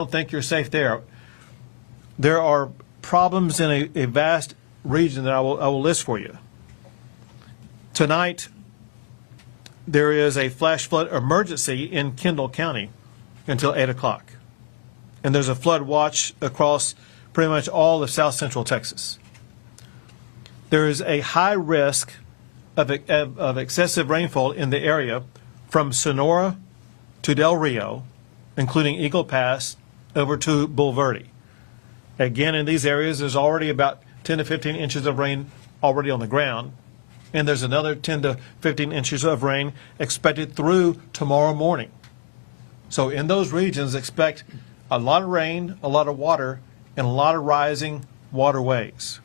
don't think you're safe there. There are problems in a vast region that I will list for you. Tonight, there is a flash flood emergency in Kendall County until 8 o'clock. And there's a flood watch across pretty much all of south central Texas. There is a high risk of excessive rainfall in the area from Sonora to Del Rio, including Eagle Pass, over to Bulverde. Again, in these areas, there's already about 10 to 15 inches of rain already on the ground, and there's another 10 to 15 inches of rain expected through tomorrow morning. So in those regions, expect a lot of rain, a lot of water, and a lot of rising waterways.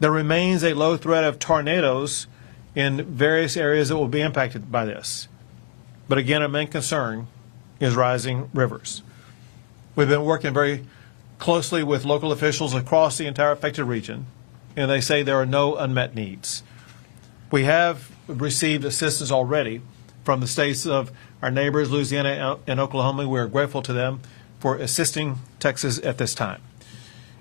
There remains a low threat of tornadoes in various areas that will be impacted by this. But again, our main concern is rising rivers. We've been working very closely with local officials across the entire affected region, and they say there are no unmet needs. We have received assistance already from the states of our neighbors, Louisiana and Oklahoma. We are grateful to them for assisting Texas at this time.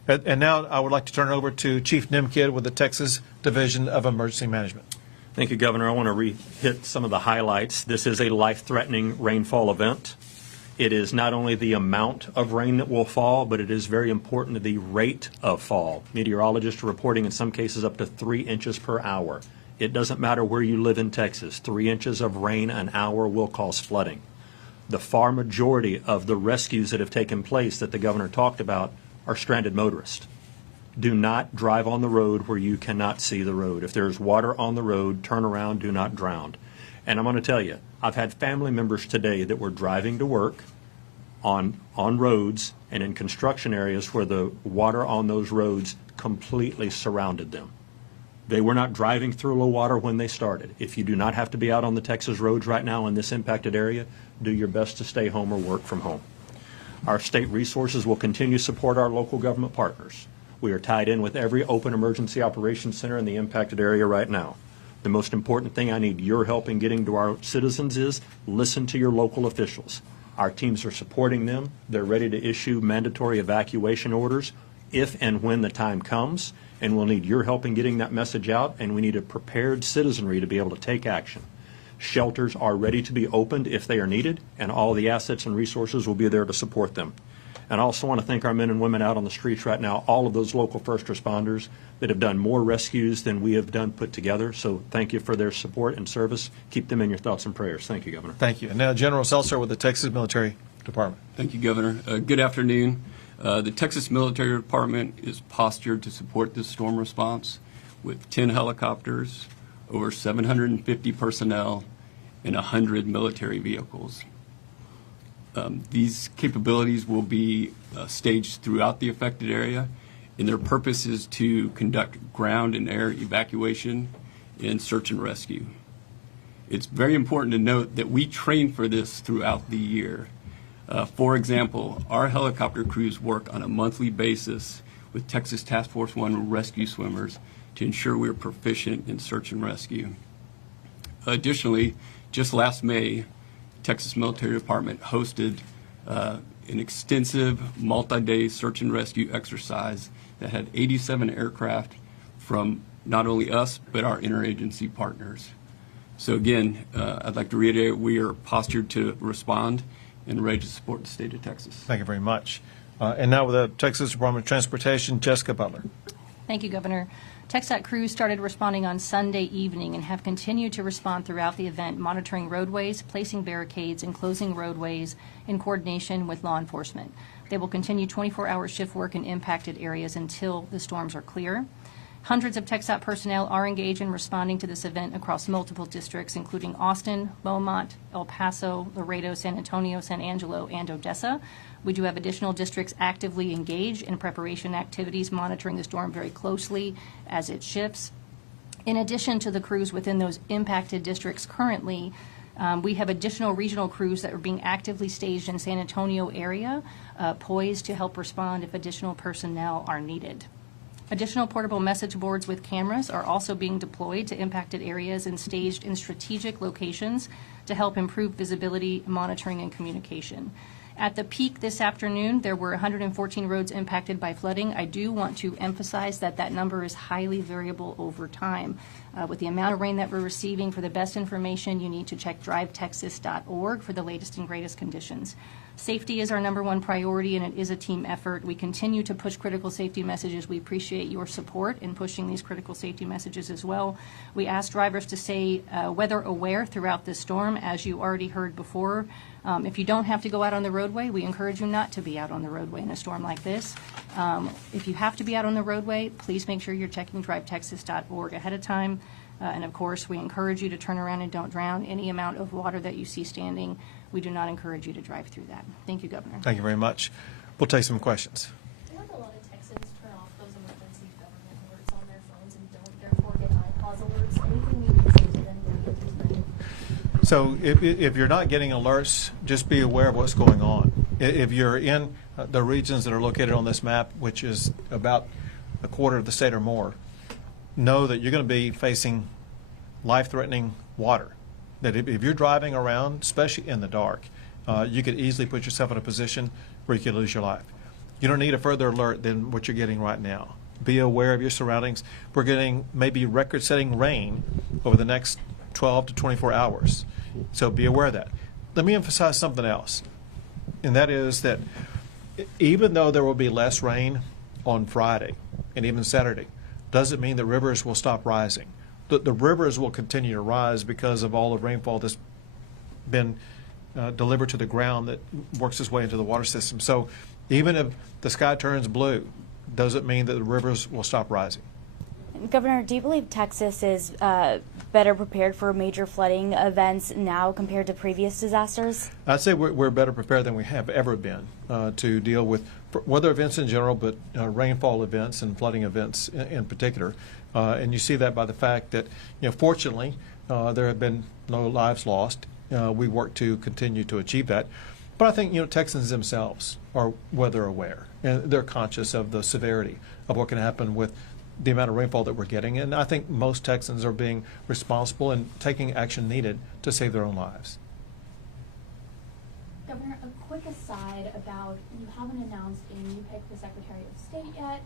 And now I would like to turn it over to Chief Nimkid with the Texas Division of Emergency Management. Thank you, Governor. I want to hit some of the highlights. This is a life-threatening rainfall event. It is not only the amount of rain that will fall, but it is very important to the rate of fall. Meteorologists are reporting in some cases up to 3 inches per hour. It doesn't matter where you live in Texas. 3 inches of rain an hour will cause flooding. The far majority of the rescues that have taken place that the governor talked about are stranded motorists. Do not drive on the road where you cannot see the road. If there's water on the road, turn around, do not drown. And I'm going to tell you, I've had family members today that were driving to work on roads and in construction areas where the water on those roads completely surrounded them. They were not driving through low water when they started. If you do not have to be out on the Texas roads right now in this impacted area, do your best to stay home or work from home. Our state resources will continue to support our local government partners. We are tied in with every open emergency operations center in the impacted area right now. The most important thing I need your help in getting to our citizens is listen to your local officials. Our teams are supporting them. They're ready to issue mandatory evacuation orders if and when the time comes, and we'll need your help in getting that message out, and we need a prepared citizenry to be able to take action. Shelters are ready to be opened if they are needed, and all the assets and resources will be there to support them. And I also want to thank our men and women out on the streets right now, all of those local first responders that have done more rescues than we have done put together. So thank you for their support and service. Keep them in your thoughts and prayers. Thank you, Governor. Thank you. And now General Seltzer with the Texas Military Department. Thank you, Governor. Good afternoon. The Texas Military Department is postured to support this storm response with 10 helicopters, over 750 personnel, and 100 military vehicles. These capabilities will be staged throughout the affected area, and their purpose is to conduct ground and air evacuation and search and rescue. It's very important to note that we train for this throughout the year. For example, our helicopter crews work on a monthly basis with Texas Task Force 1 rescue swimmers to ensure we're proficient in search and rescue. Additionally, just last May, Texas Military Department hosted an extensive multi-day search and rescue exercise that had 87 aircraft from not only us, but our interagency partners. So again, I'd like to reiterate, we are postured to respond and ready to support the state of Texas. Thank you very much. And now with the Texas Department of Transportation, Jessica Butler. Thank you, Governor. TxDOT crews started responding on Sunday evening and have continued to respond throughout the event, monitoring roadways, placing barricades, and closing roadways in coordination with law enforcement. They will continue 24-hour shift work in impacted areas until the storms are clear. Hundreds of TxDOT personnel are engaged in responding to this event across multiple districts, including Austin, Beaumont, El Paso, Laredo, San Antonio, San Angelo, and Odessa. We do have additional districts actively engaged in preparation activities, monitoring the storm very closely as it shifts. In addition to the crews within those impacted districts currently, we have additional regional crews that are being actively staged in San Antonio area, poised to help respond if additional personnel are needed. Additional portable message boards with cameras are also being deployed to impacted areas and staged in strategic locations to help improve visibility, monitoring, and communication. At the peak this afternoon, there were 114 roads impacted by flooding. I do want to emphasize that that number is highly variable over time. With the amount of rain that we're receiving, for the best information, you need to check drivetexas.org for the latest and greatest conditions. Safety is our #1 priority, and it is a team effort. We continue to push critical safety messages. We appreciate your support in pushing these critical safety messages as well. We ask drivers to stay weather aware throughout this storm, as you already heard before. If you don't have to go out on the roadway, we encourage you not to be out on the roadway in a storm like this. If you have to be out on the roadway, please make sure you're checking drivetexas.org ahead of time. And of course, we encourage you to turn around and don't drown. Any amount of water that you see standing, we do not encourage you to drive through that. Thank you, Governor. Thank you very much. We'll take some questions. I feel like a lot of Texans turn off those emergency government alerts on their phones and don't therefore get iPause alerts. Anything you can say to them during this time? So if you're not getting alerts, just be aware of what's going on. If you're in the regions that are located on this map, which is about a quarter of the state or more, know that you're going to be facing life-threatening water. That if you're driving around, especially in the dark, you could easily put yourself in a position where you could lose your life. You don't need a further alert than what you're getting right now. Be aware of your surroundings. We're getting maybe record-setting rain over the next 12 to 24 hours. So be aware of that. Let me emphasize something else, and that is that even though there will be less rain on Friday and even Saturday, doesn't mean that rivers will stop rising. The rivers will continue to rise because of all the rainfall that's been delivered to the ground that works its way into the water system. So even if the sky turns blue, doesn't mean that the rivers will stop rising. Governor, do you believe Texas is better prepared for major flooding events now compared to previous disasters? I'd say we're better prepared than we have ever been to deal with weather events in general, but rainfall events and flooding events in particular. And you see that by the fact that, fortunately, there have been no lives lost. We work to continue to achieve that. But I think, Texans themselves are weather aware, and they're conscious of the severity of what can happen with the amount of rainfall that we're getting. And I think most Texans are being responsible and taking action needed to save their own lives. Governor, a quick aside about you haven't announced a new pick for Secretary of State yet.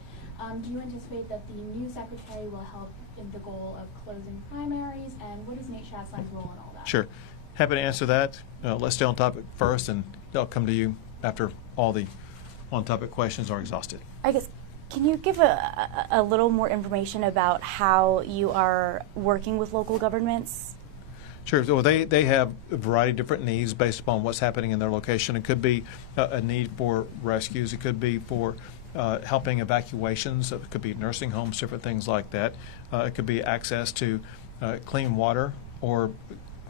Do you anticipate that the new secretary will help in the goal of closing primaries? And what is Nate Schatzline's role in all that? Sure. Happy to answer that. Let's stay on topic first, and I'll come to you after all the on-topic questions are exhausted. I guess, can you give a little more information about how you are working with local governments? Sure. So they have a variety of different needs based upon what's happening in their location. It could be a need for rescues. It could be for helping evacuations. It could be nursing homes, different things like that. It could be access to clean water or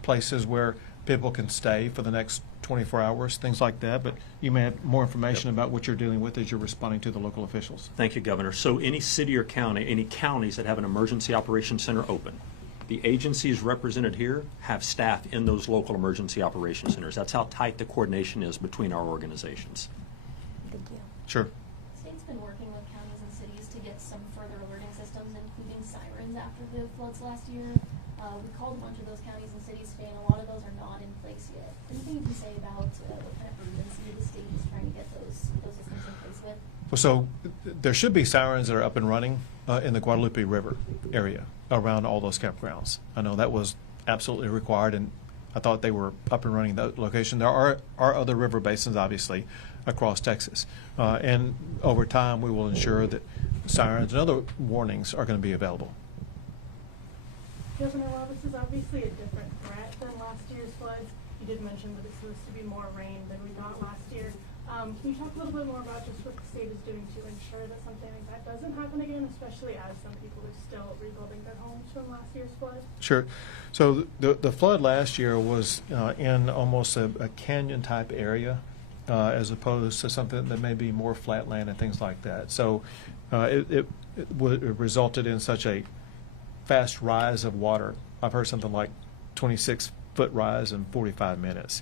places where people can stay for the next 24 hours, things like that. But you may have more information about what you're dealing with as you're responding to the local officials. Thank you, Governor. So any city or county, any counties that have an emergency operations center open, the agencies represented here have staff in those local emergency operations centers. That's how tight the coordination is between our organizations. Thank you. Sure. The state's been working with counties and cities to get some further alerting systems, including sirens after the floods last year. We called a bunch of those counties and cities today, and a lot of those are not in place yet. Anything you can say about what kind of urgency the state is trying to get those systems in place with? Well, so there should be sirens that are up and running in the Guadalupe River area around all those campgrounds. I know that was absolutely required, and I thought they were up and running that location. There are other river basins, obviously, across Texas. And over time, we will ensure that sirens and other warnings are going to be available. Governor, while this is obviously a different threat than last year's floods, you did mention that it's supposed to be more rain than we got last year. Can you talk a little bit more about just what the state is doing to ensure that something like that doesn't happen again, especially as some people are still rebuilding their homes from last year's flood? Sure. So the flood last year was in almost a canyon-type area as opposed to something that may be more flatland and things like that. So it resulted in such a fast rise of water. I've heard something like 26-foot rise in 45 minutes.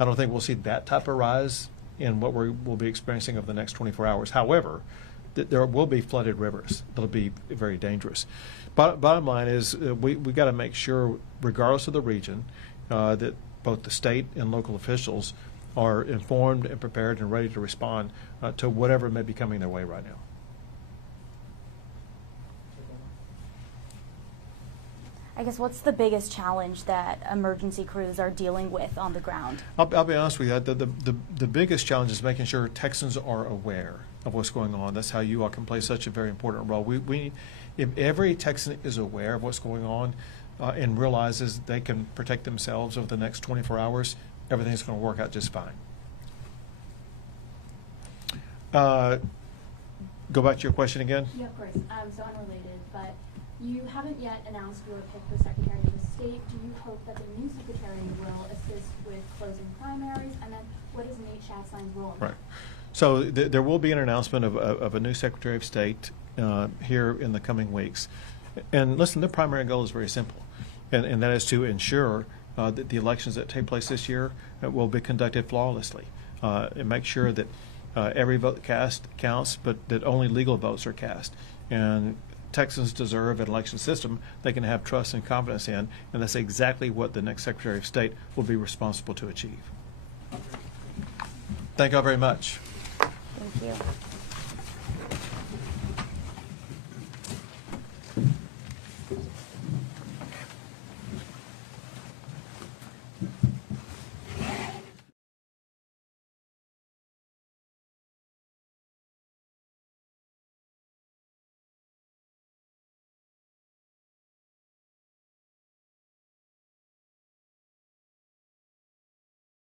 I don't think we'll see that type of rise in what we'll be experiencing over the next 24 hours. However, there will be flooded rivers. That'll be very dangerous. Bottom line is we got to make sure, regardless of the region, that both the state and local officials are informed and prepared and ready to respond to whatever may be coming their way right now. I guess what's the biggest challenge that emergency crews are dealing with on the ground? I'll be honest with you. The biggest challenge is making sure Texans are aware of what's going on. That's how you all can play such a very important role. If every Texan is aware of what's going on and realizes they can protect themselves over the next 24 hours, everything's going to work out just fine. Go back to your question again. Yeah, of course. So unrelated, but you haven't yet announced your pick for Secretary of the State. Do you hope that the new Secretary will assist with closing primaries? And then what is Nate Schatzline's role in that? Right. So there will be an announcement of a new Secretary of State here in the coming weeks. And listen, their primary goal is very simple, and that is to ensure that the elections that take place this year will be conducted flawlessly, and make sure that every vote cast counts, but that only legal votes are cast. And Texans deserve an election system they can have trust and confidence in, and that's exactly what the next Secretary of State will be responsible to achieve. Thank you all very much. Thank you.